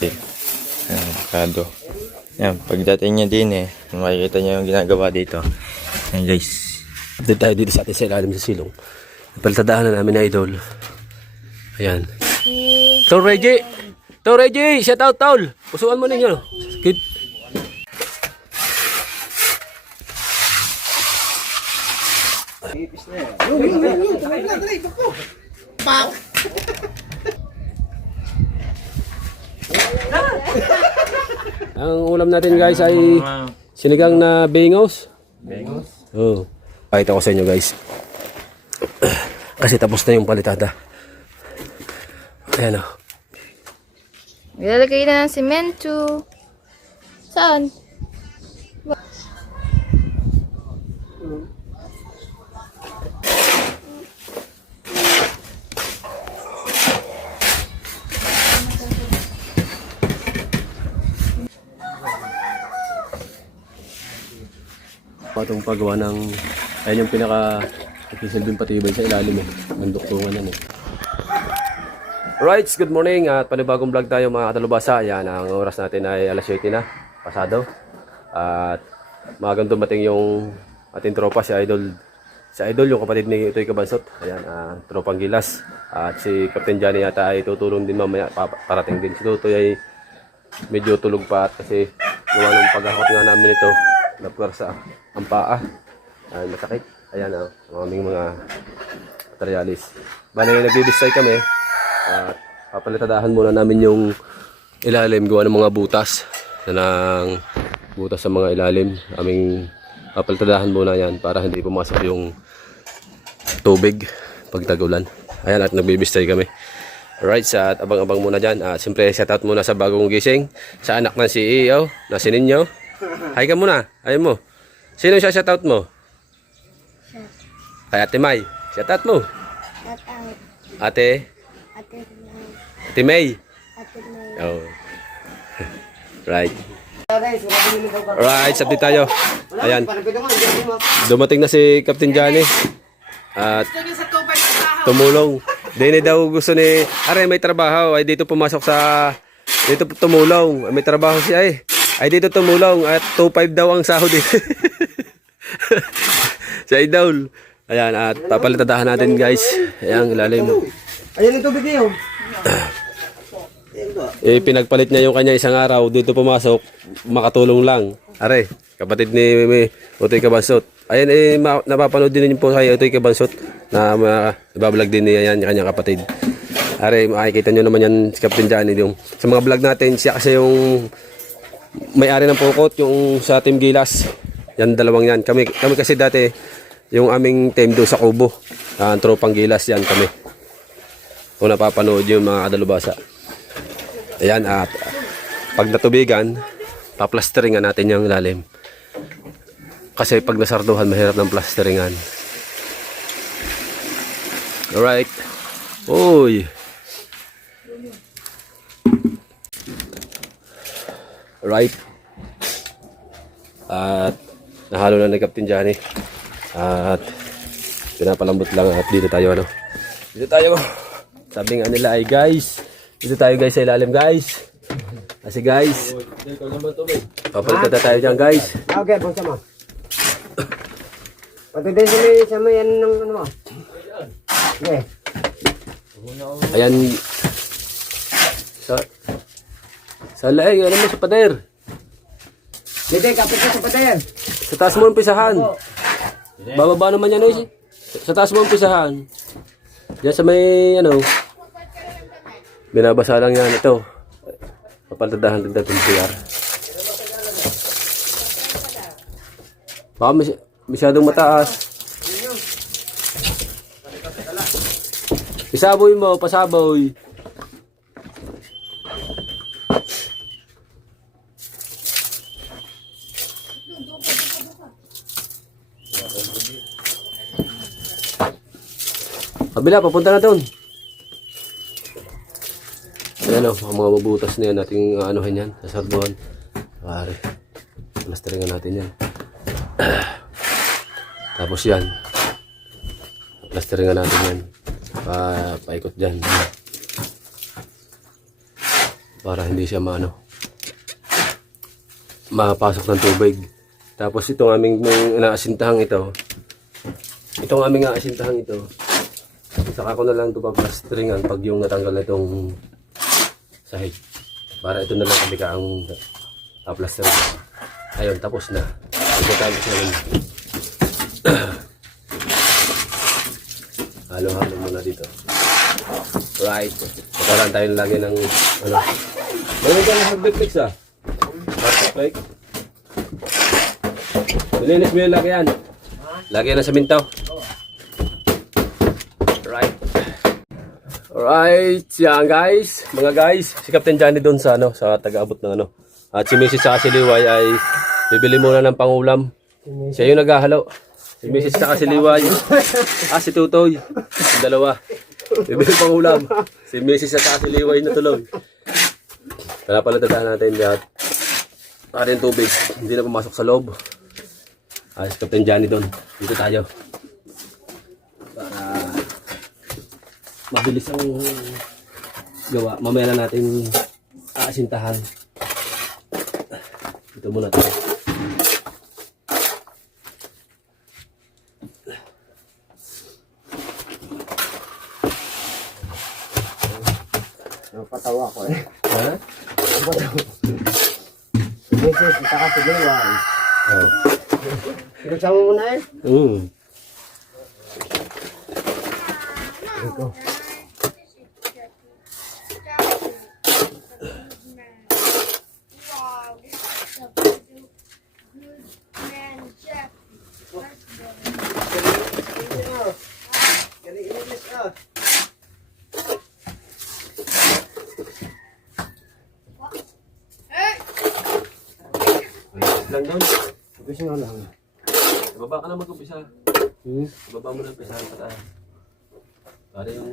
Ayan, avocado. Yan, pagdating niya din makikita niya yung ginagawa dito. Ayan guys. Dito tayo dito sa atin sa ilalim sa silong. Napalitadahan na namin na idol. Ayan. Tol Reggie! Tol Reggie! Shout out Tol! Pusuan mo ninyo. Kid. Ang ulam natin guys ay sinigang na bengos. Bengos? Oo. Pakita ko sa inyo guys. Kasi tapos na yung palitada. Ayan o. Ilalagay na ng semento. Saan? Patong paggawa ng ayun yung pinaka ikisilbing patibay sa ilalim ng duktungan yan Right, good morning at panibagong vlog tayo mga katalubasa. Yan, ang oras natin ay alas 7 na pasado. At maagang dumating yung ating tropa, si Idol yung kapatid ni Utoy Cabansot. Ayan, tropang Gilas. At si Captain Johnny yata ay tutulong din mamaya, parating din. Si Tutoy ay medyo tulog pa at kasi gawa ng paghakot nga namin ito. Napwersa ang paa ay masakit. Ayan ang aming mga materialis. Bali na nagbibistay kami at papalitadahan muna namin yung ilalim, gawa ng mga butas ng butas sa mga ilalim. Aming papalitadahan muna yan para hindi pumasok yung tubig pag tagulan. Ayan, at nagbibistay kami. Alright, at abang-abang muna dyan. Siyempre shoutout muna sa bagong gising, sa anak ng CEO na si Ninyo. Hi ka muna. Ayaw mo. Sino siya shoutout mo? Kay Ate May. Shoutout mo. Ate? Ate May. Oh. Right. Right, sabdi tayo. Ayan. Dumating na si Captain Johnny. At tumulong. Dini daw gusto ni, are may trabaho. Ay dito pumasok sa, dito tumulong. May trabaho siya Ay dito tumulong at 2.5 daw ang sahod Si Idol. Ayan, at papalitadahan natin guys. Ayan, ilalim. Ayan yung tubig niyo. Pinagpalit niya yung kanya isang araw. Dito pumasok, makatulong lang. Are, kapatid ni Utoy Cabansot. Ayan, napapanood din po kay Utoy Cabansot na ibablog din niya yan, kanyang kapatid. Are, makikita nyo naman yan si Captain Johnny. Yung, sa mga vlog natin, siya kasi yung may-ari ng pukot, yung sa Team Gilas. Yan, dalawang yan. Kami kasi dati, yung aming team doon sa Kubo. Ang tropang Gilas yan kami. Kung napapanood yung mga kadalubasa. Ayan, at pag natubigan, paplasteringan natin yung ilalim. Kasi pag nasarduhan, mahirap ng plasteringan. Alright. Uy. Right. At nahalo na ni Captain Johnny. At pinapalambot lang at dito tayo Dito tayo. Sabi nga nila ay guys. Dito tayo guys sa ilalim guys. Kasi guys. Papalitan na tayo dyan guys. Okay, bang sama. Pati din sa may yan ng ano mo. Okay. Ayan. Sa laing, ano mo sa pader? Dito, kapit ka sa pader. Sa taas mo umpisahan. Bababa naman yan Sa taas mo umpisahan. Diyan sa may, binabasa lang yan ito. Papalitadahan din natin PR. Baka masyadong mataas. Isaboy mo, pasaboy. Kabila, papunta na doon. Ayan ang mga mabutas na yan, nating anuhan yan, sasarduhan. Pare, plasteringan natin yan. Tapos yan, plasteringan natin yan. Paikot dyan. para hindi siya mapasok ng tubig. Tapos itong aming inaasintahang ito, saka ko na lang ito paplastringan pag yung natanggal na itong sahig. Para ito na lang kabika ang paplastringan. Ayun, tapos na. Pagkatapos na rin. Halo-halo muna dito. Right. Pagkalaan tayo lagi ng Meron ka ng hagdiplex Perfect. Nilinis mo yung lagyan. Lagyan ng semento. Right. Alright. Yan guys. Mga guys. Si Captain Johnny doon sa sa taga-abot ng At si Mrs. sa si Liway ay bibili muna ng pangulam. Siya yung naghahalo. Si Mrs. sa si Liway. Si Tutoy. Yung dalawa. Bibili pangulam. Si Mrs. sa si Liway na tuloy. Kaya pala tatahan natin lahat. Para yung tubig. Hindi na pumasok sa loob. Si Captain Johnny doon. Dito tayo. Para mabilis ang gawa. Mamaya na natin aasintahan. Ito muna tayo. Napatawa ko eh. Ha? Napatawa. Beses, saka si Liway. Sinasama mo na eh? Ito. Lang doon. Gusto nga lang. Baba ka na mag-umpisa. Baba mo na umpisa. Para yung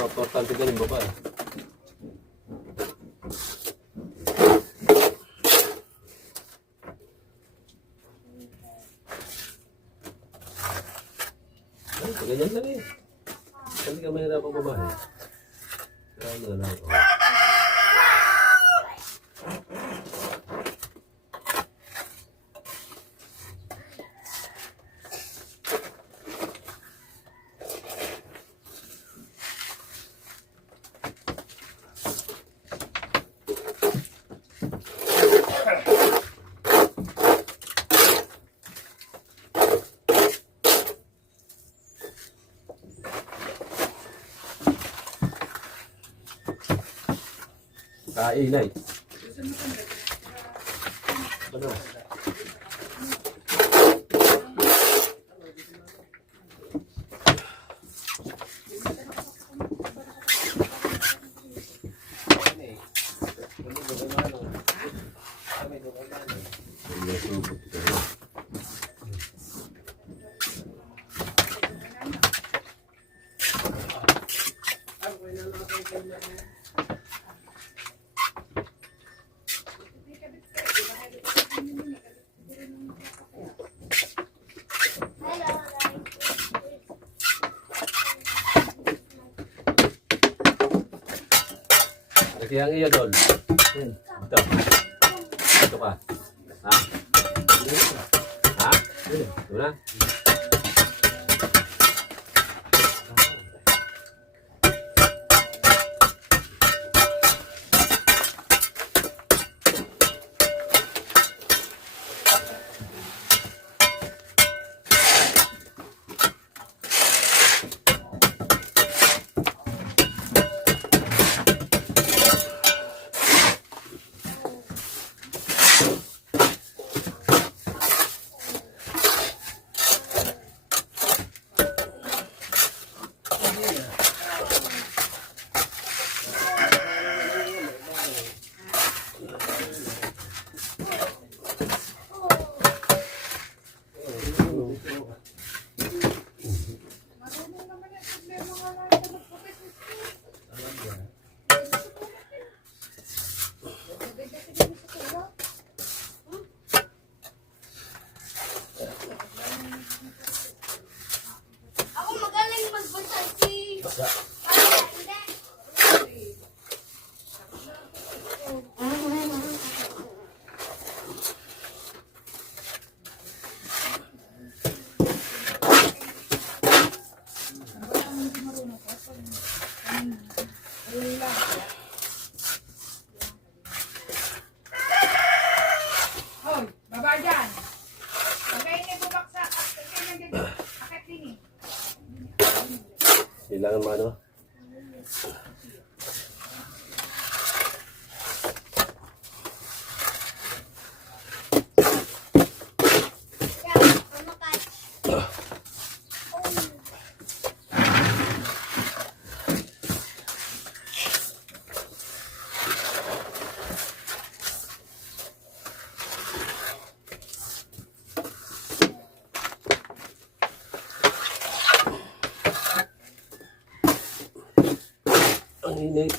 importante ka yung baba. Ganyan lang eh. Hindi ka mahirapang baba eh. Kaya mo na lang ako. Kainay. Ano? Kaya ang iyo doon. Ito. Ito ka. Ha? Ha? Ito na. Baba dyan. Pagay na bubaksak. Akit din eh. Kailangan mo ano? Ang init.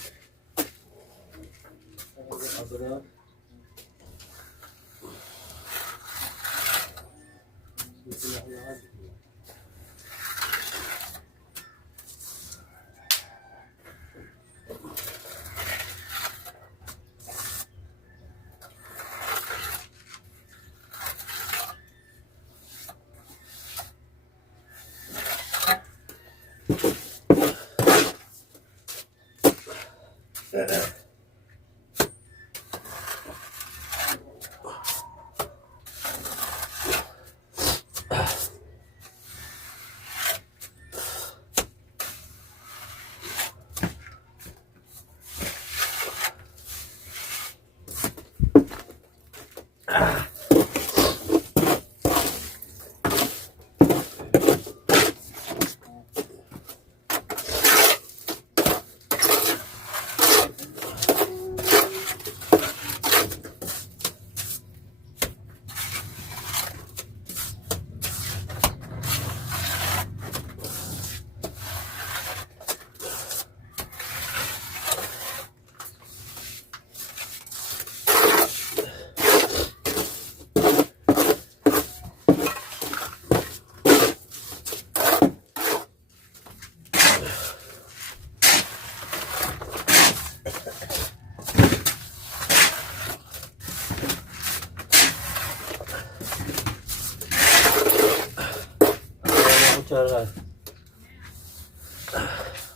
Kutsara.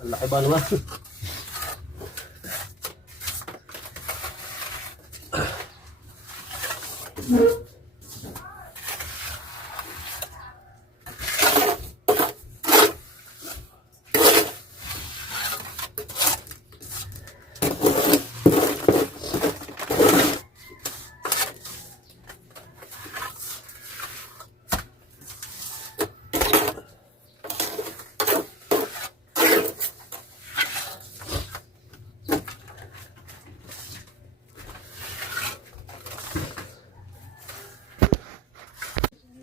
Ang laki ba naman?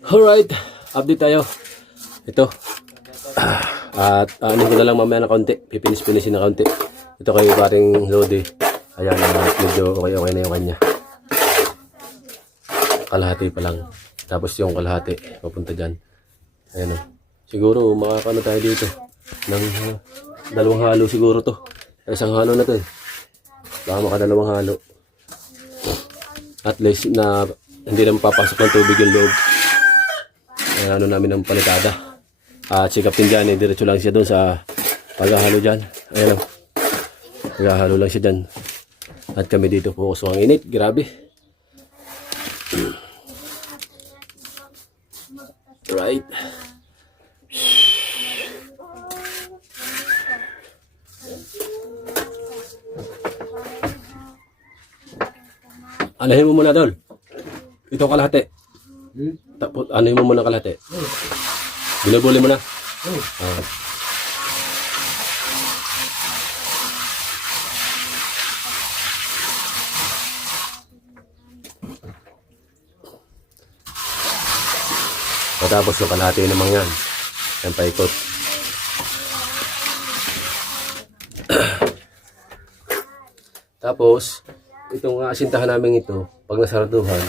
Alright, update tayo. Ito. At ano ko na lang mamaya na kaunti. Pipinis-pinisin na kaunti. Ito kayo paring Lodi. Ayan, medyo okay na yung kanya. Kalahati pa lang. Tapos yung kalahati, papunta dyan. Ayan o. Siguro, makakano tayo dito. Ng dalawang halo siguro to. Isang halo na to eh. Baka makadalawang halo. At least na hindi na mapapasok ng tubig yung loob. Ayan, ano namin ng palitada. At si Captain Johnny, diretso lang siya doon sa paghahalo dyan. Ayan o. Paghahalo lang siya dyan. At kami dito po so ang init. Grabe. Right. Anahin mo muna doon. Ito kalahati. Tapos anahin mo muna kalahati. Binubuli mo na. Matapos yung kalahati naman yan. Yan paikot. Tapos, itong asintahan namin ito, pag nasarduhan,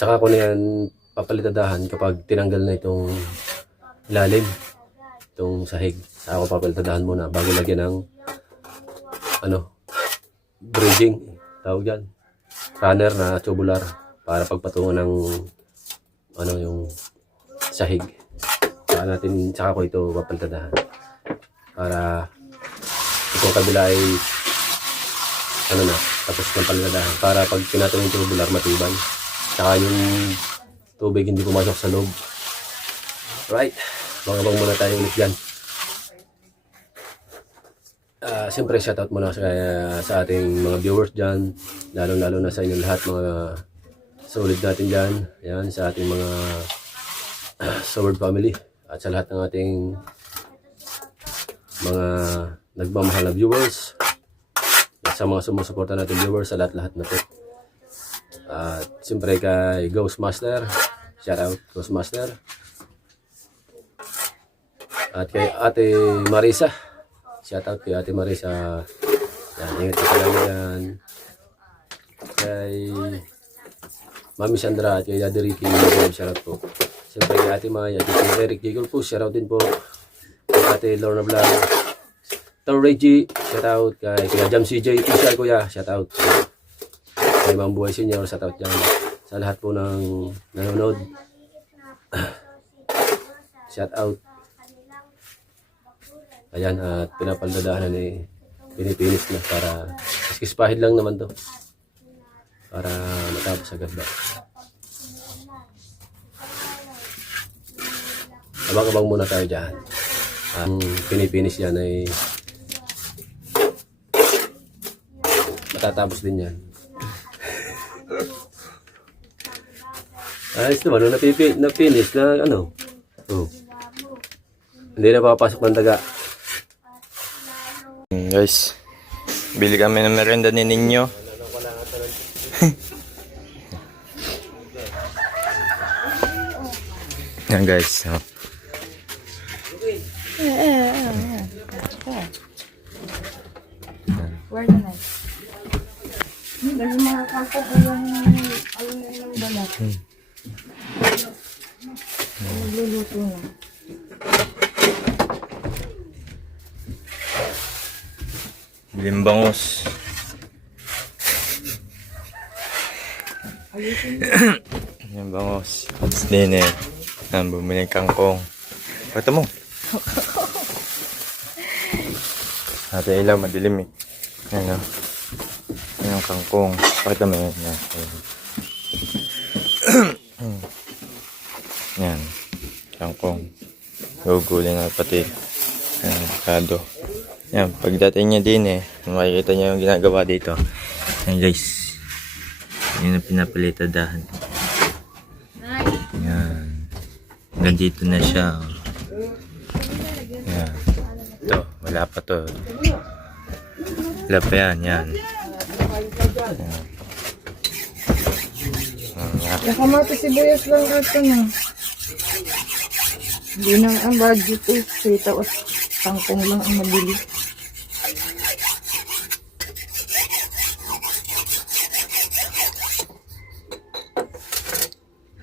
saka ko na yan papalitadahan kapag tinanggal na itong ilalim, itong sahig. Saka ko papalitadahan muna bago lagyan ng bridging, tawag dyan, runner na tubular para pagpatungo ng yung sahig. Saka ko ito papalitadahan para yung kabila ay ano na, tapos ng palinadahan para pag pinatong yung tubular matibay. Tsaka yung tubig hindi pumasok sa loob. Right, mga muna tayo ulit dyan. Siyempre shoutout muna sa ating mga viewers dyan, lalo na sa inyo lahat, mga solid natin dyan. Yan, sa ating mga Sword family at sa lahat ng ating mga nagmamahal na viewers at sa mga sumusuporta natin viewers, sa lahat na po. At siyempre kay Ghostmaster, shoutout Ghostmaster. At kay Ate Marisa, shoutout kay Ate Marisa. Yan, ingat ka lang yan. Kay Mami Sandra at kay Daddy Ricky, shoutout po. Siyempre kay Ate May at kay Eric Giggle po, shoutout din po. Kay Ate Lorna Vlog, Tor Reggie, shoutout. Kay Jam CJ Official Kuya, shoutout. Kay Ma'am Buhay Senior, shoutout dyan. Sa lahat po ng nanonood, shoutout. Ayan, at pinapaldadahan na pinipinis na para iskispahid lang naman to para matapos agad ba. Abang-abang muna tayo dyan. Ang pinipinis yan ay matatapos din yan. Ayos naman, napinis na ano. Oh. Hindi na papasok ng daga. Guys, bili kami ng merenda ni Ninyo. Yan guys. Oh. Where the knife? Dali mga kako ko yung balat. Luluto na. Limbangos. Limbangos. Tapos din bumili ng kangkong. Pagkata mo. Natin ilaw, madilim eh. Ayan o. Ayan yung kangkong. Pagkata mo yan. Ayan. Kangkong. Gugulin na pati. Ayan, kado. Yan, pagdating niya din makikita niya yung ginagawa dito. Yan guys. Yan ang pinapalitadahan. Yan. Hanggang dito na siya. Yan. Ito, wala pa to. Wala pa yan, yan. Nakamata sibuyas lang ito na. Hindi na ang budget eh. Sita at tangkong lang ang mabili.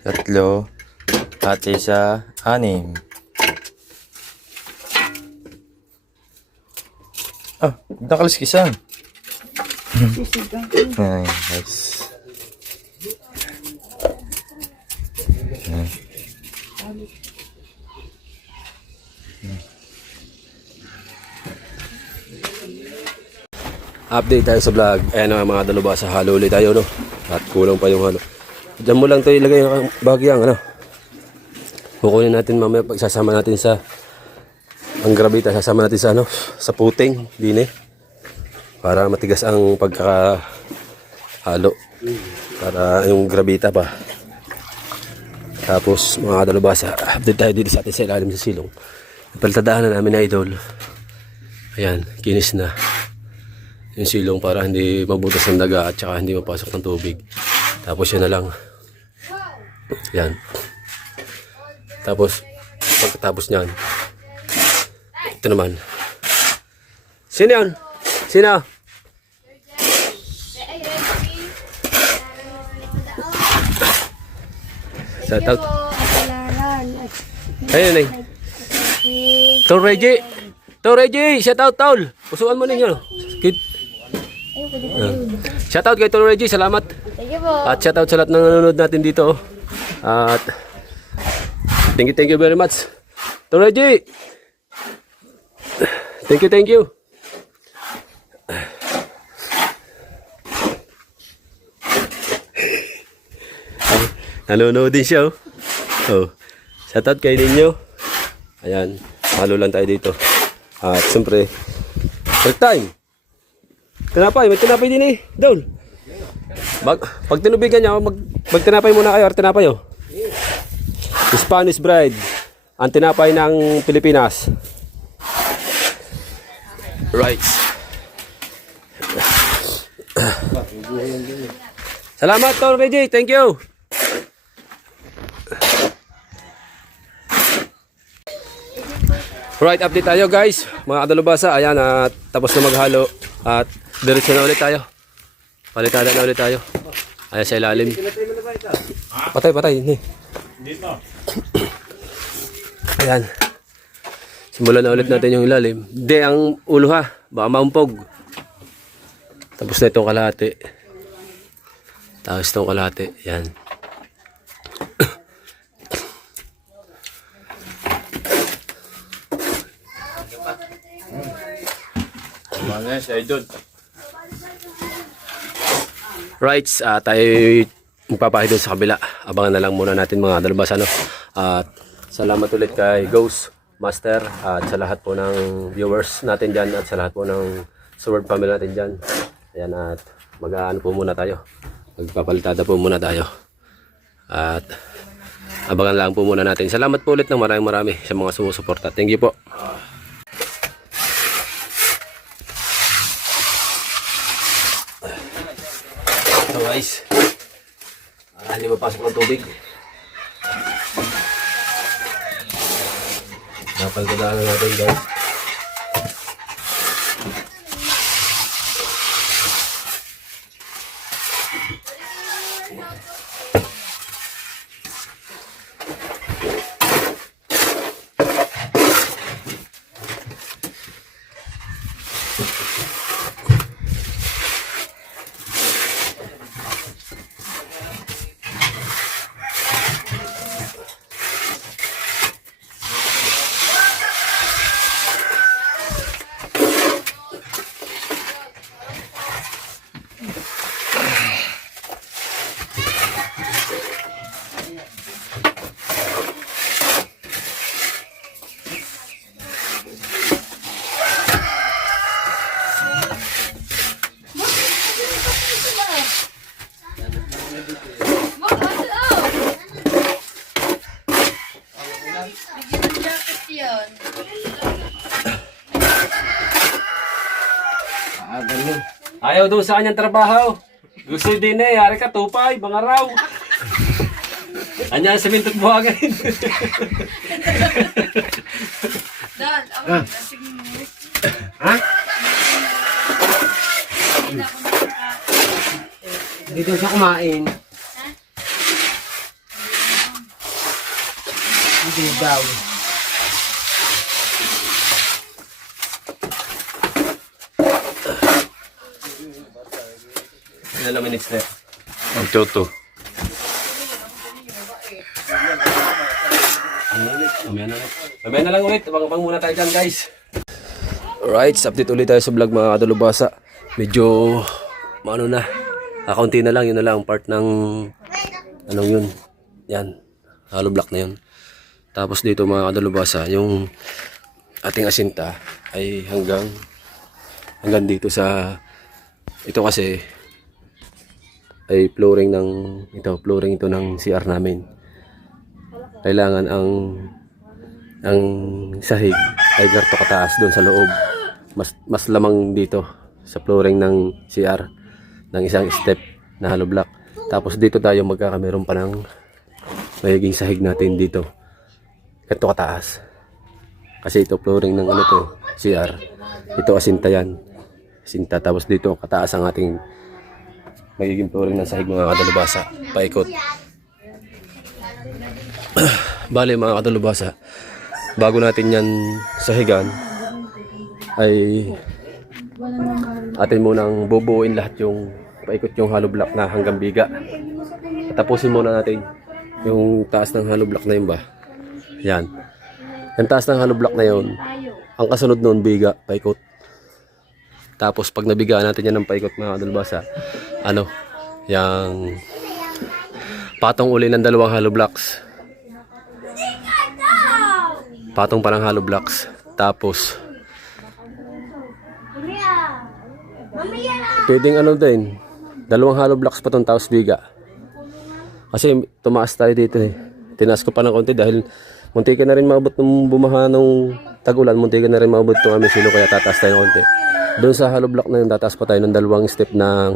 Tatlo. At isa, 6. Ah, nakaliskisan. Sisigang. Ayan, guys. Ayan. Update tayo sa vlog. Ayan ang mga dalubhasa, halo ulit tayo, no? At kulang pa yung halo. Diyan mo lang tayo ilagay yung bagyang, ano? Kukunin natin mamaya, pagsasama natin sa ang grabita, sasama natin sa ano, sa puting, din para matigas ang pagkakahalo. Para yung grabita pa. Tapos mga dalubhasa, update tayo dito sa atin sa ilalim sa silong. Paltadahan na namin na idol. Ayan, kinis na yung silong para hindi mabutas ng daga at saka hindi mapasok ng tubig. Tapos yan na lang. Yan. Tapos pagkatapos niyan, ito naman. Sino yan? Sino? Shout out. Ayun eh. Tol Reggie. Tol Reggie, shout out tol. Pusuan mo ninyo. Shoutout kay Tol Reggie, salamat. Thank you po. At shoutout sa lahat ng nanonood natin dito. At thank you very much. Tol Reggie. Thank you. Nanonood din siya, oh. Oh. Shoutout kay ninyo. Ayan. Halo lang tayo dito. At siyempre, break time. Tinapay. May tinapay din eh. Dol. Pag tinubigan niya, magtinapay muna kayo. Or tinapay, oh. Spanish bread. Ang tinapay ng Pilipinas. Right. Salamat, Tol Reggie. Thank you. Right, update tayo guys. Mga kadalubasa, ayan at tapos na maghalo at diretso na ulit tayo. Palitada na ulit tayo. Ayan sa ilalim. Patay. Dito. Ayan. Simulan na ulit natin yung ilalim. Hindi ang ulo ha. Baka maumpog. Tapos na itong kalahati. Tapos itong kalahati. Ayan. Right, tayo magpapahid doon sa kabila. Abangan na lang muna natin mga dalabas ano. At salamat ulit kay Ghost Master at sa lahat po ng viewers natin dyan at sa lahat po ng Sword family natin dyan. Ayan at mag-aano po muna tayo. Magpapalitada po muna tayo. At abangan lang po muna natin. Salamat po ulit ng marami sa mga sumusuporta. Thank you po. So guys, hindi mapasok ng tubig. Napalitada natin guys. Ayaw doon sa kanyang trabaho. Gusto din eh, hari ka, tupay, bangaraw. Anya sa mintot buhagin. Dan, ako sige mo. Ha? Dito siya kumain. Dito daw. Ilan minutes na? Ang toto. Mamaya na lang ulit. Abang muna tayo dyan guys. Alright, update ulit tayo sa vlog mga kadalubasa. Medyo maano na. Kaunti na lang. Yun na lang part ng anong yun. Yan. Hollow block na yun. Tapos dito mga kadalubasa, yung ating asinta ay hanggang dito sa ito kasi ay flooring ito ng CR namin. Kailangan ang sahig ay garto kataas doon sa loob. Mas lamang dito sa flooring ng CR ng isang step na hollow block. Tapos dito tayo magkakameron pa ng magiging sahig natin dito. Garto kataas. Kasi ito flooring ng ano to, CR. Ito asinta yan. Asinta tapos dito kataas ang ating magiging flooring ng sahig mga kadalubasa. Paikot. Bale mga kadalubasa, bago natin yan sahigan, ay atin munang bubuuin lahat yung paikot yung hollow block na hanggang biga. Tapusin muna natin yung taas ng hollow block na yun ba. Yan. Yung taas ng hollow block na yun, ang kasunod nun biga, paikot. Tapos pag nabigaan natin yan ng paikot mga kadalubasa, yung patong uli ng dalawang hollow blocks. Patong pa ng hollow blocks. Tapos pwedeng ano din, dalawang hollow blocks pa tong tapos biga. Kasi tumaas tayo dito eh. Tinaas ko pa ng konti dahil munti ka na rin maabot nung bumaha nung tag-ulan, munti ka na rin maabot itong aming silo, kaya tataas tayo ng konti. Doon sa hollow block na yun, tataas pa tayo ng dalawang step ng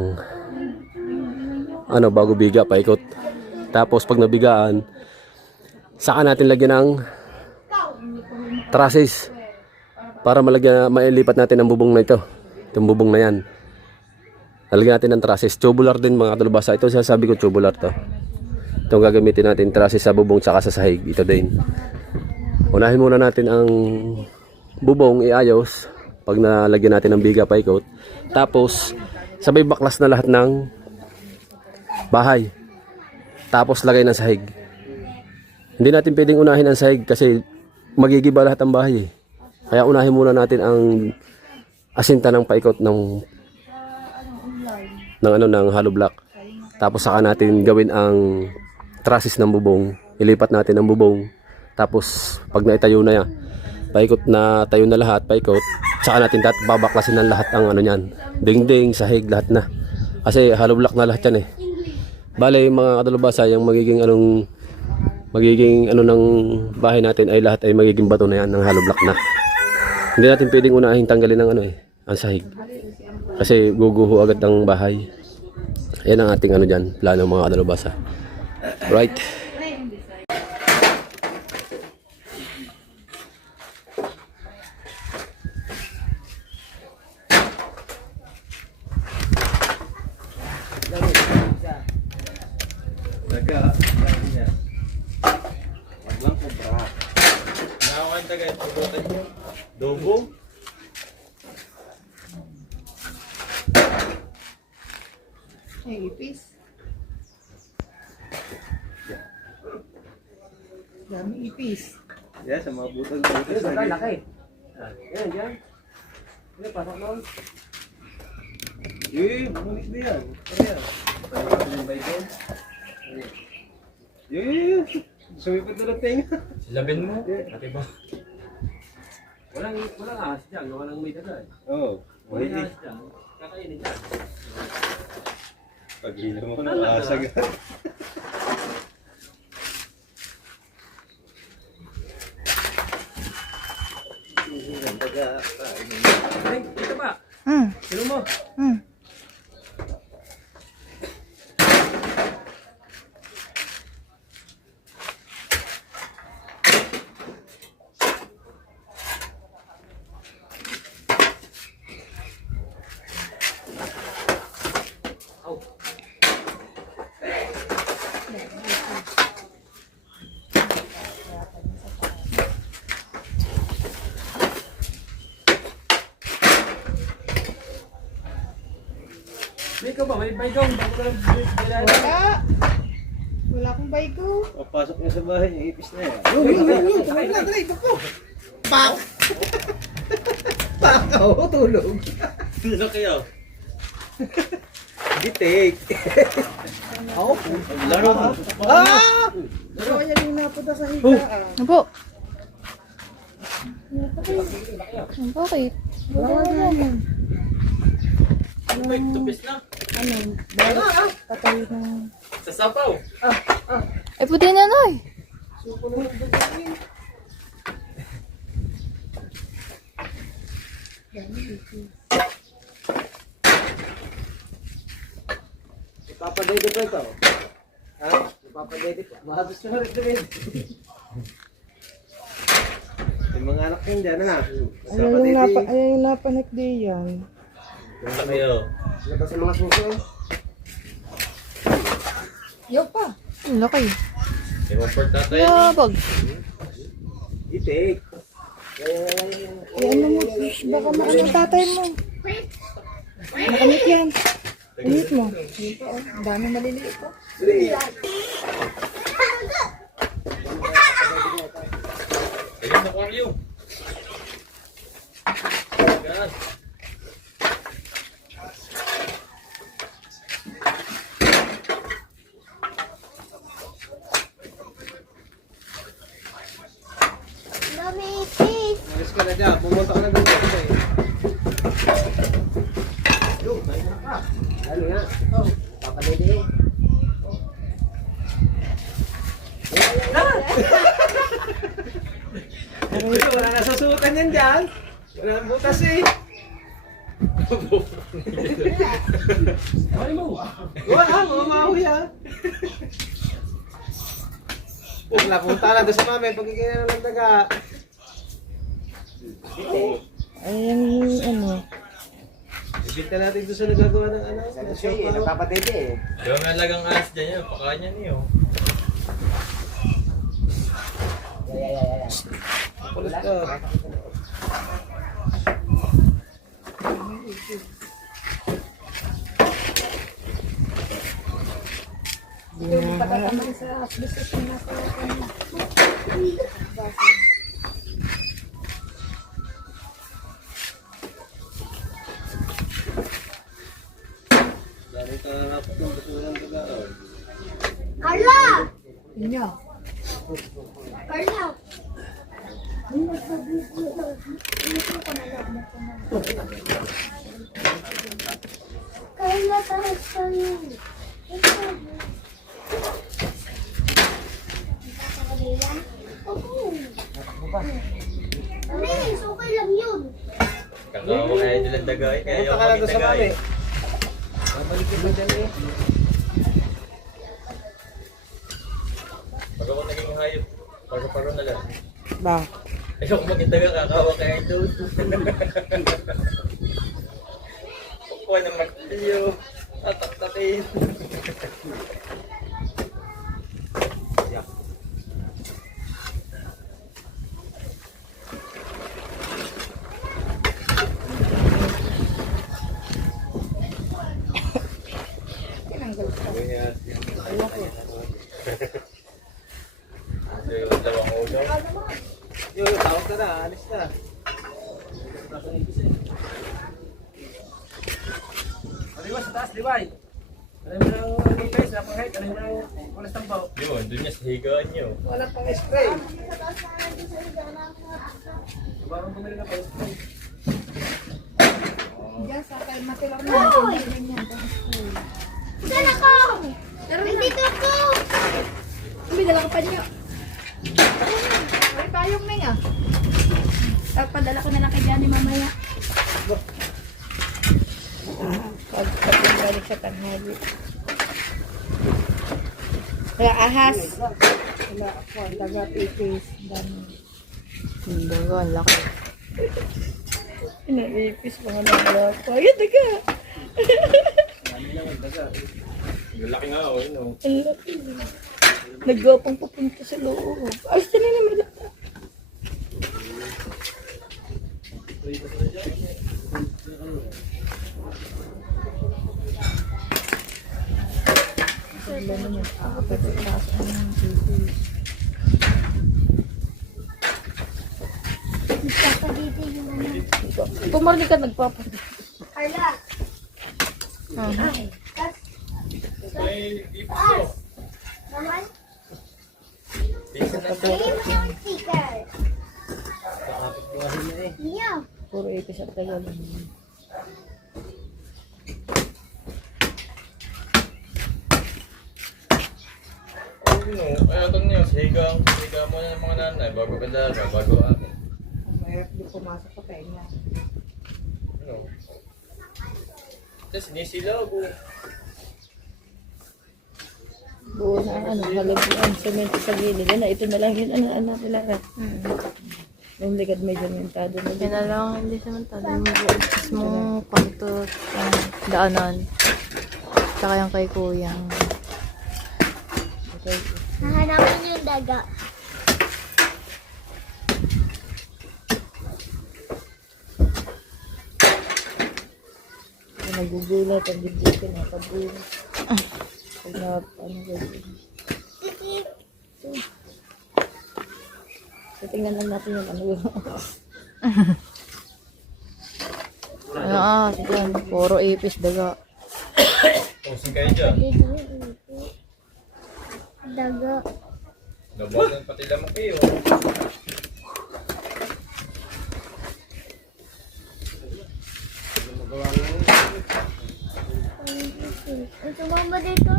bago biga, paikot. Tapos pag nabigaan, saka natin lagyan ng trusses para mailipat natin ang bubong na ito. Itong bubong na yan. Lalagyan natin ng trusses. Tubular din mga kalubasa. Ito sasabi ko tubular to. Itong gagamitin natin, trusses sa bubong tsaka sa sahig. Ito din. Unahin muna natin ang bubong, iayos. Pag nalagyan natin ng biga paikot. Tapos, sabay baklas na lahat ng bahay. Tapos lagay ng sahig. Hindi natin pwedeng unahin ang sahig kasi magigiba lahat ang bahay eh. Kaya unahin muna natin ang asinta ng paikot ng hollow block. Tapos saka natin gawin ang trusses ng bubong. Ilipat natin ang bubong. Tapos pag naitayo na yan, paikot na tayo na lahat, paikot. Saka natin babaklasin ng lahat ang niyan. Dingding, sahig, lahat na. Kasi hollow block na lahat yan eh. Bale, mga kadalubasa, yung magiging ng bahay natin ay lahat ay magiging bato na yan ng hollow block na. Hindi natin pwedeng unahin tanggalin ng ang sahig. Kasi guguho agad ang bahay. Yan ang ating dyan, plano mga kadalubasa. Right. Dobo? Ay, ipis. Dami ipis. Yeah, sa mga butol-butol. Laki. Yan, yan. Yan, pasok na. Bumalik na yan. Sumipot na lang tayo. Silabin mo. Ate ba? Walang ahas dyan. Walang may dada. Oo. Walang ahas dyan. Kakainin dyan. Pag-hila mo na, asag. Ay, dito ba? Sino mo? May ka ba? May baygong? Wala. Wala akong baygo. Papasok niya sa bahay, yung ipis na yan. Pak! Pak ako, tulog. Ano kayo? Gitik. Ako po. Laro mo. Laro niya yung napunta sa higaan. Opo. Bakit? Tupis na. Patay na. Sa sapaw. Ay, puti na, Noy. Ipapadede pa ito. Ha? Ipapadede pa. Mahabos na rin rin. Yung mga anak yun dyan, ha? Ayaw yung napanik di yan. Ano kayo? Labas sa mga suso. Yaw pa. Ang laki. I-comfort natin. Labag. Itik. Ano mo, baka maano tatay mo. Makamit yan. Init mo. Dito, oh. Ang dami maliliit po. Ayun, aquarium. Yan. yan dyan. Wala nang butas eh. Wala, mamawi ah. Napunta na doon sa mami, pagkikina ng daga. Ayan, ano. Ibigta natin doon sa nagagawa ng ano. Nagpapadede eh. Yung alagang alas dyan yan, pakanya niyo. Kulit ka. Pagkakamali sa business na nasa Dami ka dapat ng baturan daga. Carla! inyo. Carla! Carla, taas tayo. Miss, okay lang yun. Kakawa kaya nilang dagay, kaya Punta yung ka na doon sa mami. maging Babalik ka pa dyan eh. Pag ako naging hayop, paro-paro na lang. Ba? Ayoko maging daga, kakawa kaya doon. Kukuha ng martilyo, tatak-takin. Ito yung dalawang ulo. Yung tawag ka na, alis na. Aliwas sa taas, Liway. Alam mo ng guys, napang-height. Alam mo ng walas ng bao. Yun, doon niya sa higaan niyo. Wala pang spray. Barang bumili na pang spray. Diyan sa kay Mateo na. Ganyan. Saan ako? Nandito ako! Hindi, dala ko pa niyo. Ay, payong na nga. Padala ko na lang kay Johnny mamaya. Pag-balik sa tanghali. Kaya ahas. Wala ako, taga-pipis. Dami. Daga, ang laki. Pinaipis, mga nagla ko. Ayun, taga. Yung laki nga, oh, yun, oh. Ang laki. Nagwapang papunta sa loob. Ayos na nila malata. Wala naman. Pagkakataas ng pipis. Nagpapadito yung ano. Pumarinig ka nagpapadala. Carla! Taas! Taas! Naman? Ayun mo yung sticker. Niya. Puro ipis at tagal. Kaya itong niyo, higa mo na ng mga nanay, bago ka dalaga, bago akin. Mahirap di pumasok sa kanya. Ano? Tapos sinisilaw ko. Buo na ang ano, halabuan, semento sa gilid. Yan na, ito na lang yun, ano nila. Yung ligad may sementado na Yan na lang, hindi samantala yung buong mismong kwarto, yung daanan. Tsaka yung kay kuyang. Nahanapin yung daga. Nagugulat ang dibdib ko na kabuo. Pag na, ano gagawin. So, tingnan lang natin yung ano yun. Dyan. Puro ipis, daga. Pusing kayo dyan. Daga. Labasan pati lamang kayo. Ang sumama dito.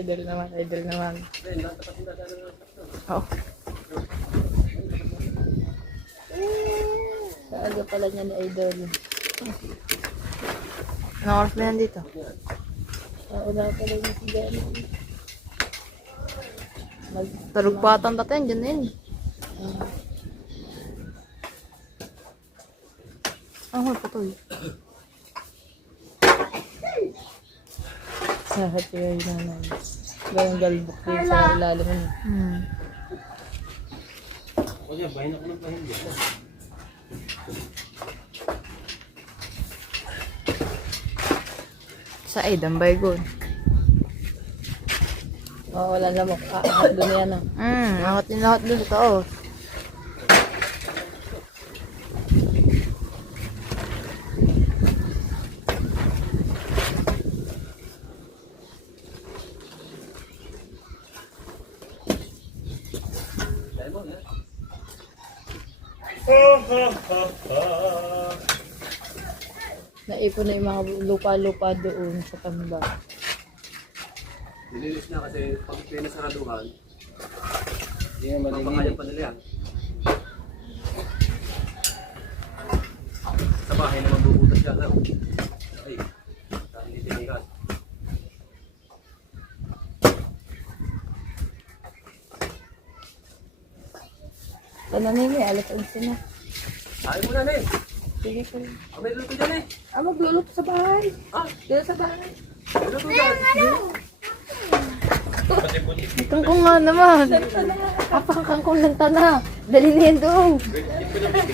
Idol naman, idol naman. Oo. Sa aga pala niya ni Idol. Anong oras ba yan dito? Wala pala niya si Gani. Tulog pa atang tatin, dyan na yun. Ang patuloy. Sa hati ay naman. Ganang galbok din sa ilalim mo. Sa Aidan Baygon. Oh, wala na mo. Aangat doon yan ah. Angat din lahat doon sa taos. Naipon na yung mga lupa-lupa doon sa tamba. Nilinis na kasi pag pinasaraduhan, Hindi na malilinis. papakayan pa nila yan. Sa bahay naman bubutas yan. Ay, hindi tinigas. Tananin niya, alas 11 na. Ayaw mo na na eh. Sige ko. May luto dyan eh. Magluluto sa bahay. Ah, Dito sa bahay. may luto dyan. Kangkong nga naman. Apang kangkong ng tana. Dali na yan doon.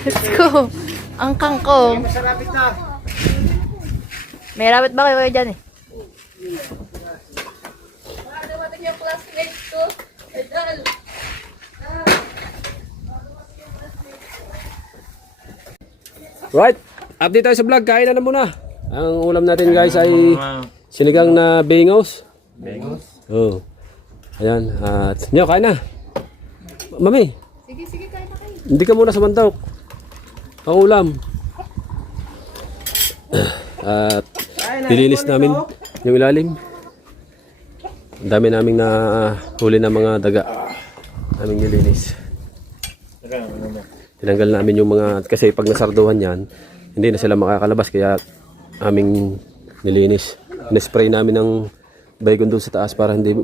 Let's go. Ang kangkong. Masarapit na. May rabbit ba kayo dyan eh? Right, update tayo sa vlog. Kain na muna. Ang ulam natin guys ay sinigang na bengos. Bengos? Oo. Ayan, at nyo, kain na. Mami. Sige, kain na kayo. Hindi ka muna sa mantok. Ang ulam. At nilinis namin yung ilalim. Ang dami naming na huli ng mga daga. Naming nilinis. Tinanggal namin yung mga, kasi pag nasarduhan yan, hindi na sila makakalabas, kaya aming nilinis. Nispray namin ng baygon doon sa taas para hindi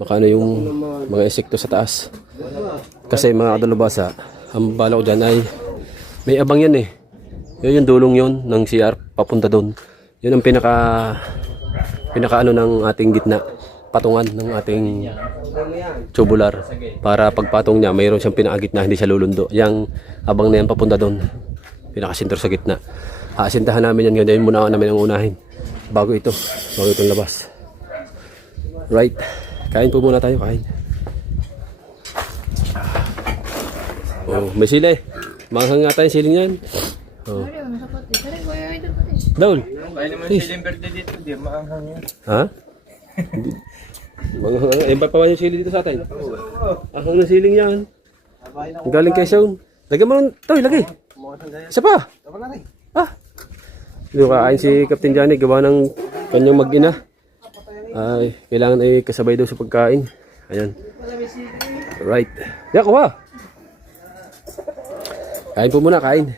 makaano yung mga insekto sa taas. Kasi mga kadalubasa, ang bala ko dyan ay may abang yan eh. Yun yung dulong yun ng CR papunta doon. Yun ang pinaka ano ng ating gitna, patungan ng ating tubular, para pagpatong niya mayroon siyang pinakagitna, hindi siya lulundo. Yang abang na yan papunta doon, pinakasintor sa gitna. Aasintahan namin yan ngayon, muna namin ang unahin bago itong labas. Right, kain po muna tayo, kain. Oh, may sili. Manghang nga tayo siling yan. Oh. Daul. Kaya naman siling verde dito, di maanghang yun. Ha? Manghang, eh ba pa yung sili dito sa atin? Ang hang ng siling yan. Galing kay Sean. Lagyan mo ng toy, lagay. Isa pa. Ah. Dito kakain si Captain Johnny, gawa ng kanyang mag-ina. Ay, kailangan ay kasabay daw sa pagkain. Ayan. Right. Yan, kuha. Kain po muna, kain.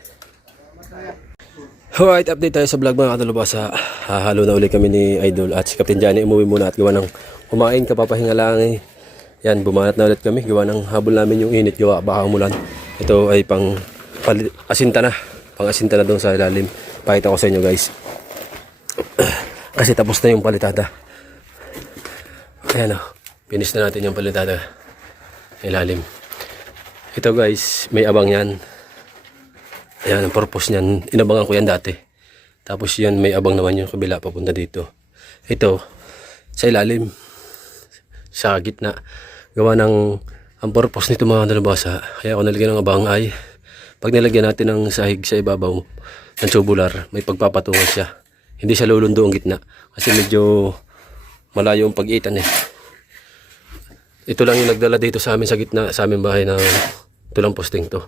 Alright, update tayo sa vlog mga kadalubasa. Halo na ulit kami ni Idol at si Captain Johnny umuwi muna at gawa ng kumain, kapapahinga lang eh. Yan, bumanat na ulit kami. Gawa ng habol namin yung init, gawa baka umulan. Ito ay pang asinta na. Pang asinta na doon sa ilalim. Pakita ko sa inyo guys. Kasi tapos na yung palitada. Ayan o, finish na natin yung palitada. Ilalim. Ito guys, may abang yan. Ayan, ang purpose niyan, inabangan ko yan dati. Tapos yan, may abang naman yung kabila papunta dito. Ito, sa ilalim, sa gitna. Gawa ng, ang purpose nito mga dalubasa, kaya ako nalagyan ng abang ay, pag nilagyan natin ng sahig sa ibabaw ng tubular, may pagpapatungan siya. Hindi siya lulundo ang gitna, kasi medyo malayo ang pag-itan eh. Ito lang yung nagdala dito sa amin sa gitna, sa aming bahay na ito lang posting to.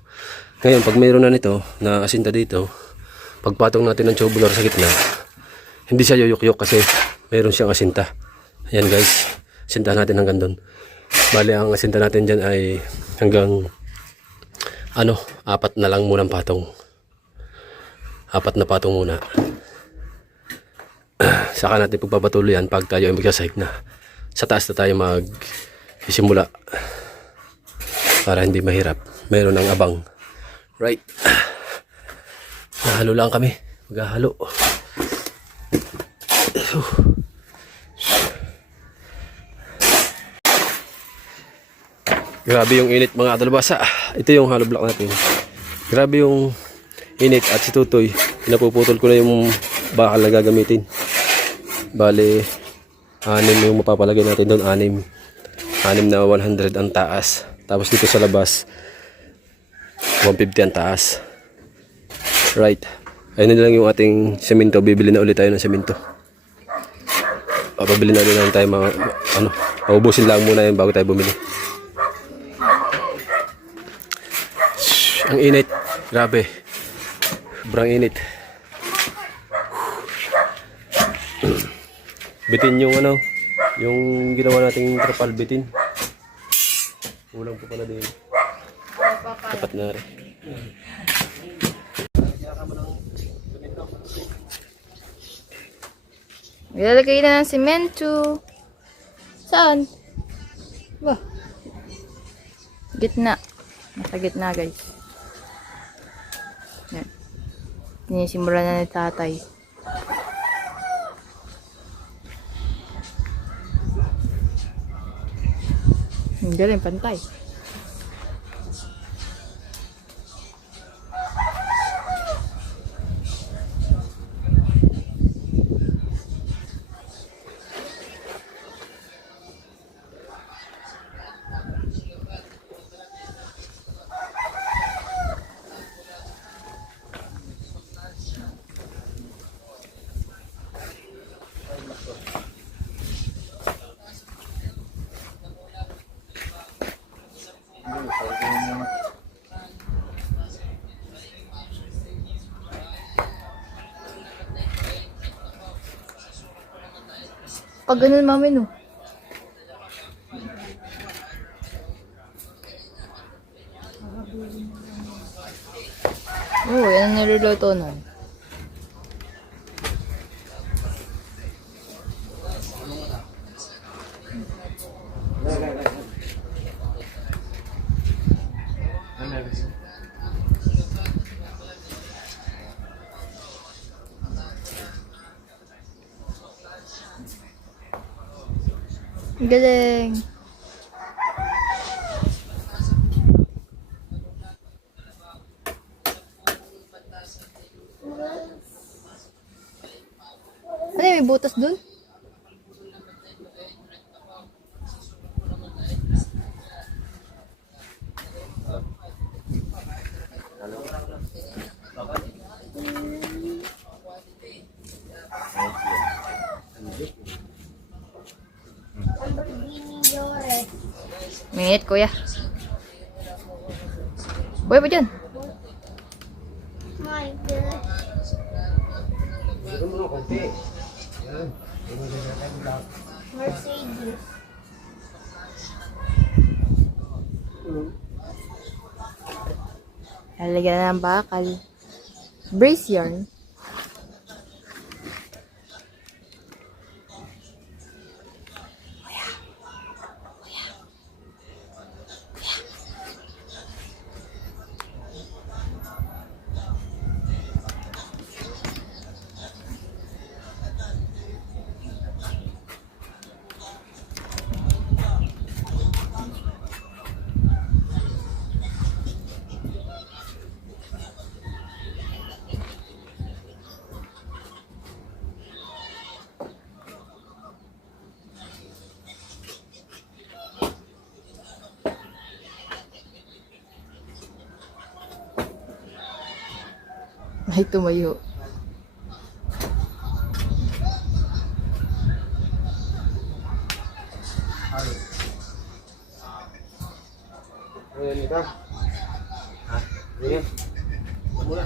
Ngayon, pag mayroon na nito, na asinta dito, pagpatong natin ng tubular sa gitna, hindi siya yuyuk-yuk kasi mayroon siyang asinta. Ayan guys, Sintahan natin hanggang doon. Bali, ang sinta natin dyan ay hanggang 4 na lang munang patong. 4 na patong muna. Saka natin pagpapatuloy yan pag tayo ay magsasahig na. Sa taas na tayo mag-isimula para hindi mahirap. Meron ng abang. Right. Nahalo lang kami. Maghahalo. Grabe yung init mga dalubasa. Ito yung hollow block natin. Grabe yung init at si Tutoy, pinapuputol ko na yung bakal na gagamitin. Bale, 6 yung mapapalagay natin doon. 6 na 100 ang taas. Tapos dito sa labas, 150 ang taas. Right. Ayun na lang yung ating semento. Bibili na ulit tayo ng semento. Papabili na ulit lang tayo mga, paubusin lang muna yun bago tayo bumili. Ang init, grabe. Sobrang init. Bitin yung yung ginawa nating trapal, bitin. Kulang po pala din. Tapat na rin. Ilalagay na ng semento. Saan? Ba? Gitna. Nasa gitna, guys. Yan. Sinisimula na ni tatay. Ang galing, pantay. Pag ganun, mami, no? Oo, yan ang niluluto nun. Galing. Ano yung may butas dun? Minit, kuya. Boy pa dyan. Mercedes. Lalagyan na ng bakal. Brace yarn. Ay, tumayo. Ayan ito. Ayan. Mula.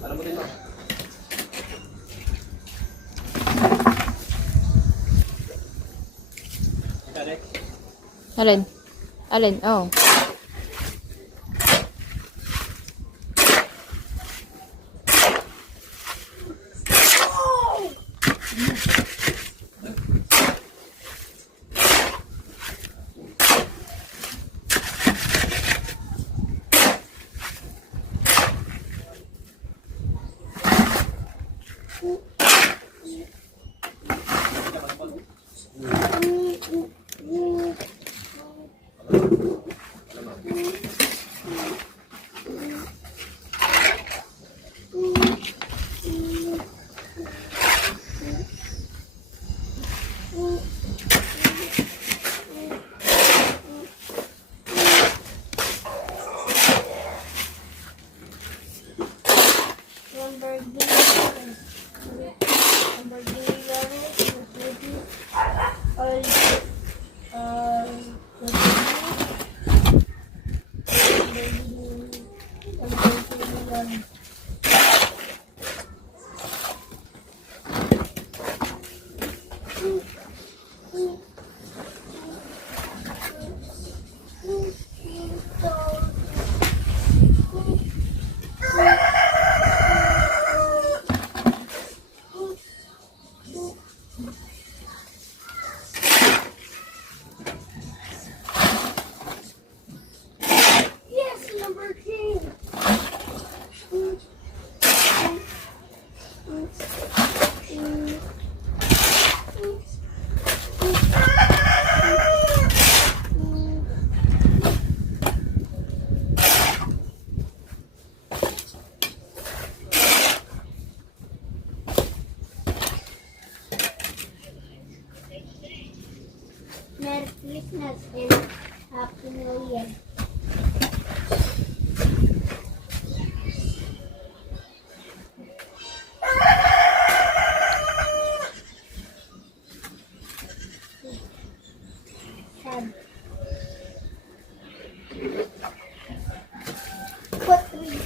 Alam mo din ba? Alin? Alin? Oh. Merry Christmas and Happy New Year. Sad. What we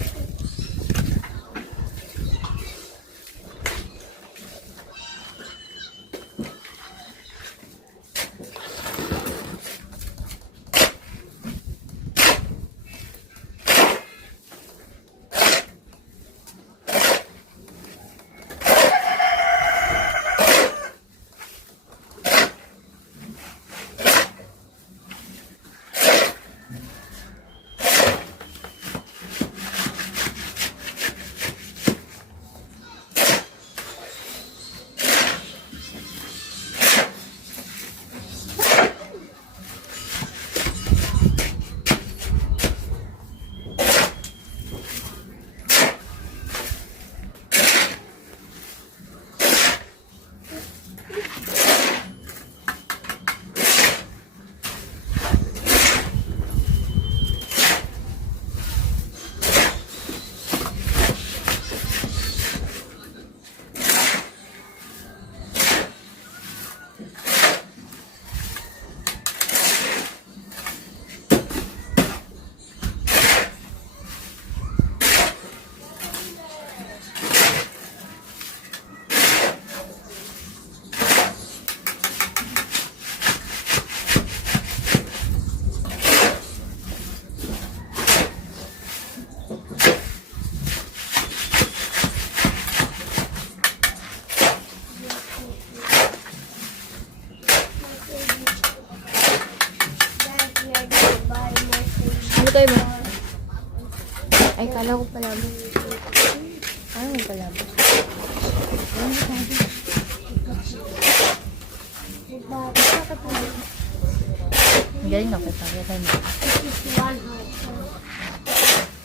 Ano tayo mo? Ay, kala ko palabas. Ayaw mo palabas. Ang galing na kita.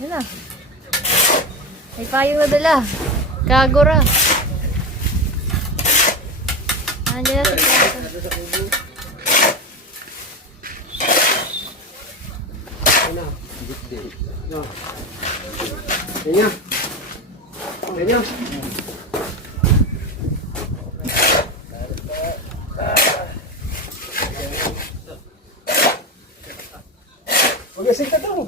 Yan na. May payong na dala. Kagura. Andiyan na sa plato. Ganyan. Ganyan. Magasing ka daw.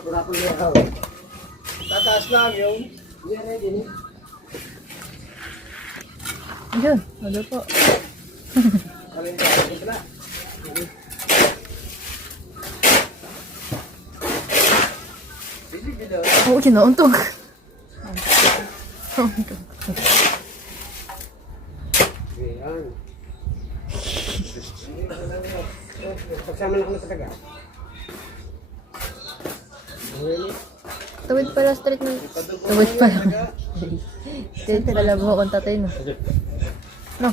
Purapulihaw. Tataas lang yung ready ni. Ayun. Ano po? Kalinda. Oo, kinauntog. Ayan. Pagsama na ako na talaga. Tawid pala straight na. Tawid pala. Straight pala buho kong tatay no. No.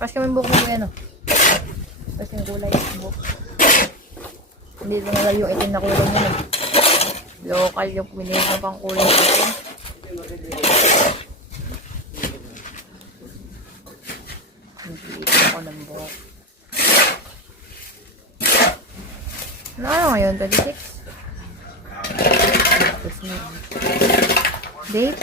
Pas kami buhok ng ano. Pas yung kulay ng buhok. Hindi ito nalang yung itim na kulay nyo. Local yung pinili ng pang kulay nyo. Nag-iitim ako ng buhok. Ano ngayon? 26? Tapos na. Date?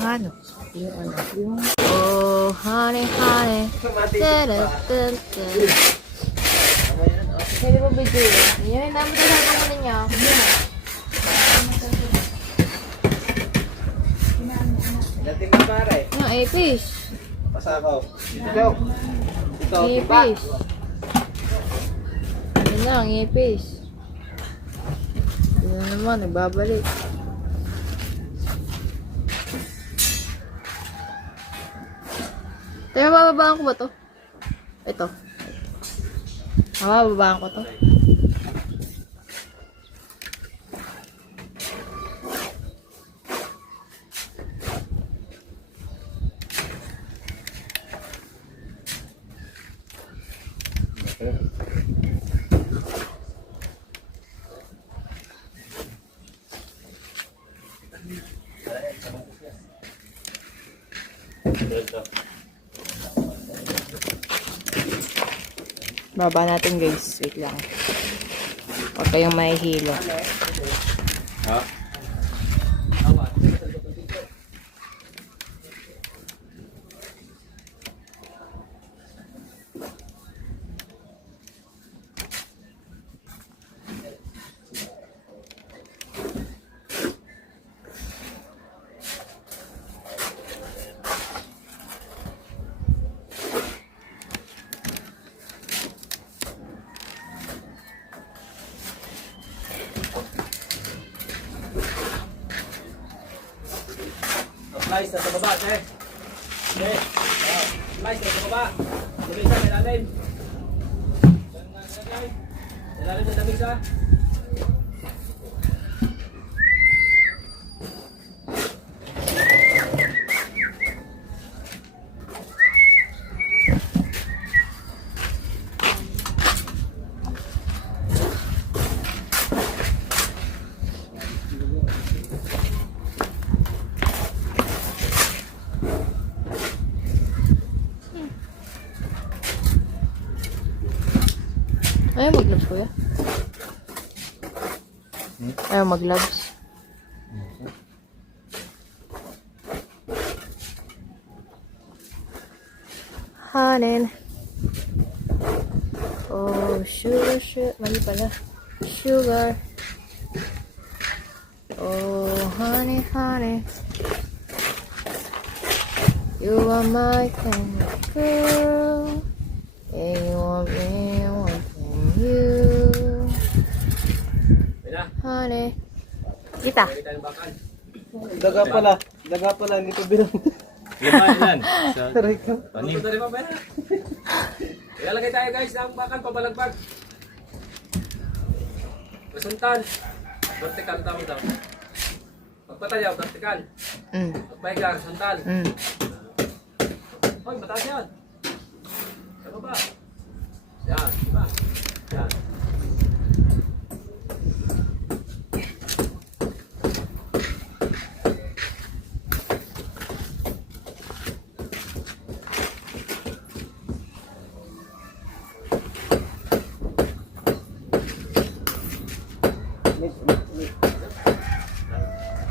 Ano? Oh, honey, honey. Pwede mo video yun? Yan, dami tayo sa muna niya. Dating na pare. Yung apis. Pasakaw. Ito. Ito. Apis. Yun lang, apis. Yun na naman, nagbabalik. Tayo, bababaan ko ba to? Ito. Bababaan ko to. Baba natin guys. Wait lang. Huwag kayong mahihilo. Slice na sa baba, sir. Sir. Slice na sa baba. Lamisa, may lalim. May lalim sa lamisa. Ayaw mag-gloves, kuya. Ayaw mag-gloves. Hanin. Oh, sugar, sugar. Mali pala. Sugar. Oh, honey, honey. You are my kind of girl. And you want me, I want you. Honey. Kita. Daga pala. Daga pala. Hindi ko bilang. Lima yan. Taray ko. Panim. Ilalagay tayo guys ng bakal pabalagpag. Masuntan. Vertical tawag daw. Pagpatayaw, vertical. Pagpahiga, horizontal. Hoy, mataas yan. Sa baba. Yan, diba? Yan.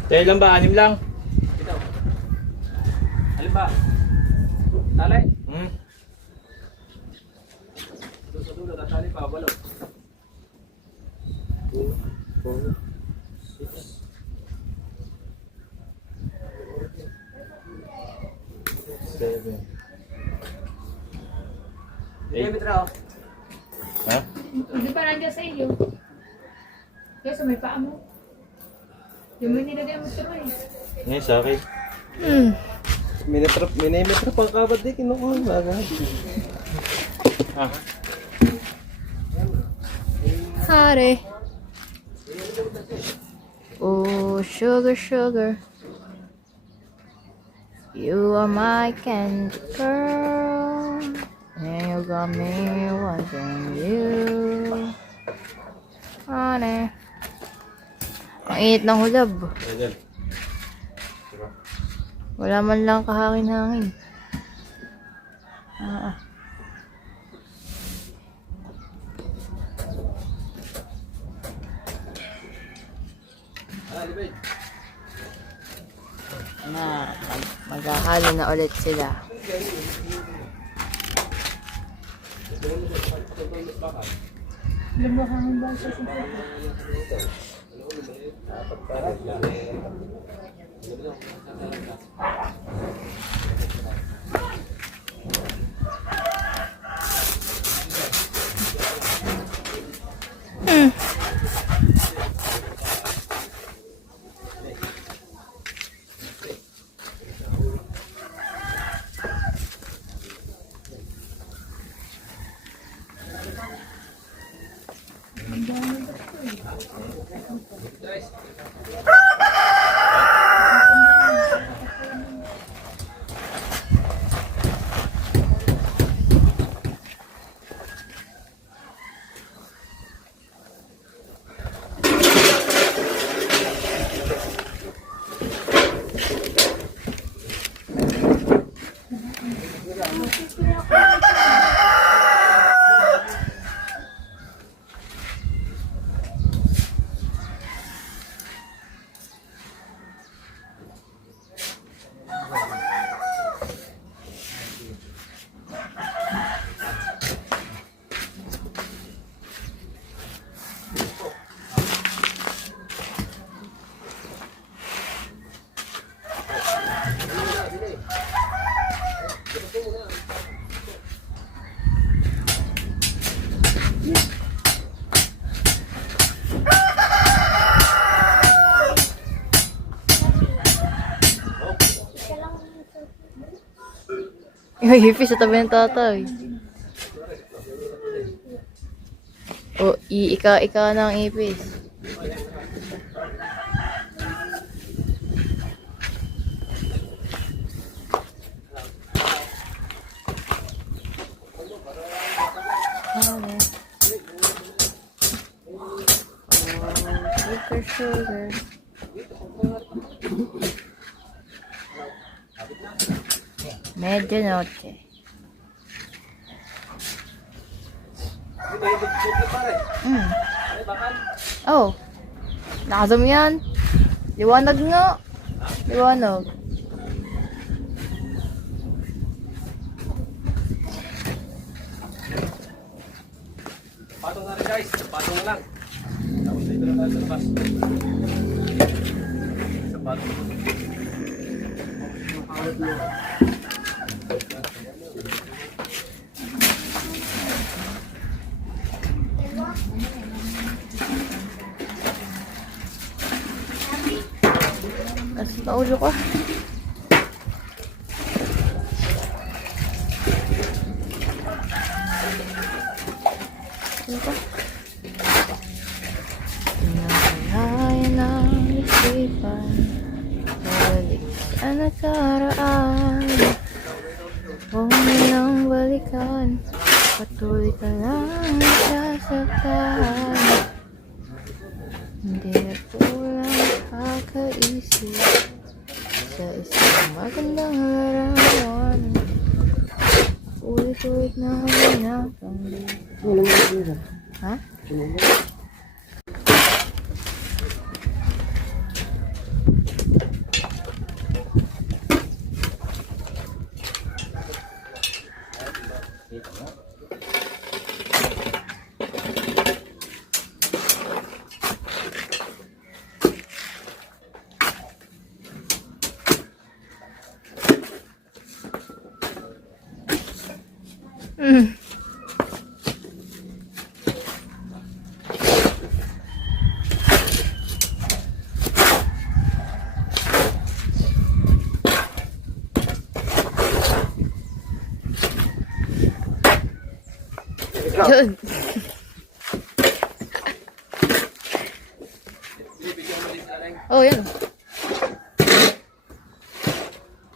Kaya lang ba? 6 lang? Ito. Alin ba? Tali. Hmm. Doon sa dulo, natali pa, walo. 2, 4, 6. 7. Diameter oh. Ha? Hindi pa nandiyan sa iyo. Kaya may paa mo. Yung may nilagay mo ito eh. Ngayon sa akin. Millimeter pang kabad din. Kinukuha ba? Ah. Hare. Oh, sugar, sugar. You are my candy girl. And you got me wanting you. Honey. Ang init ng hulab. Wala man lang kahangin-hangin. Ah. Na, maghahalo na ulit sila. Yung hipis sa tabi ng tatay. O, iika-ika ng ipis. Sugar, sugar. Medyo noche. Oh, nakasam yan. Liwanag nga. Liwanag. Patong na rin guys. Patong na lang. Tapos dito na tayo sa labas. Sa patong. Mas paulo ka. Ano ka? Nakahain ang isipan. Balik sa nakaraan. Huwag mo nang balikan. Patuloy ka lang sasaktan. Hindi na kulang kakaisip sa isang magandang larawan. Ulit-ulit na hinapanggit. Ha? Yun. Oh, yan.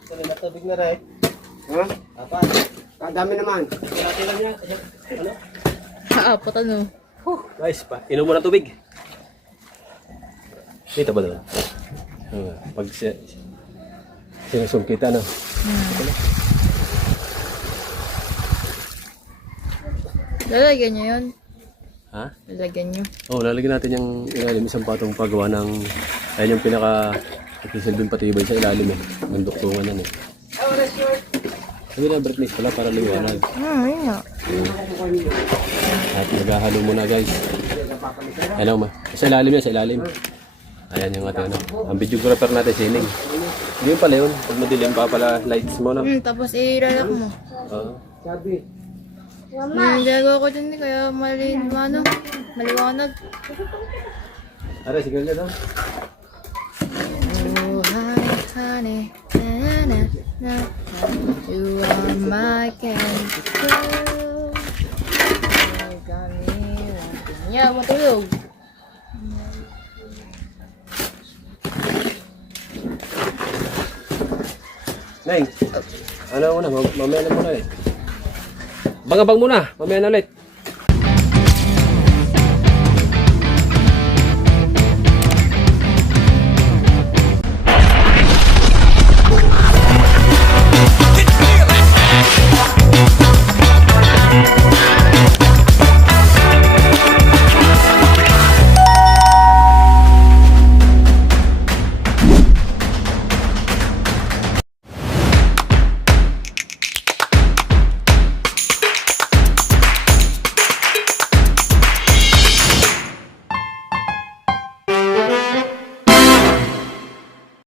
Ito na tubig na rin. Ha? Apat. Ang dami naman. Kalati lang niya. Ano? Kaapat ano. Guys, inom mo ng tubig. Dito ba doon? Pag sinusum kita, no? Lalagyan nyo yun. Ha? Lalagyan nyo. Oh, lalagyan natin yung ilalim isang patong paggawa ng ayun yung pinaka ikisilbing patibay sa ilalim eh. Ng duktungan yan eh. Sabi na brightness pala para liwanag. Yun nga. At maghahalo muna guys. Ano ma? Sa ilalim yan, sa ilalim. Ayan yung ating ano. Ang videographer natin, Sining. Hindi yun pala yun. Pag madilim pa pala lights mo na. Tapos ilalak mo. Sabi. Nilagawa ko dyan kaya maliwanag. Aray, sige ulit ah. Oh, honey, na na na. You are my candy girl. You got me wanting. Yeah, matulog. Neng, ano muna, mamaya na muna eh. Bangabang muna, mamaya na ulit.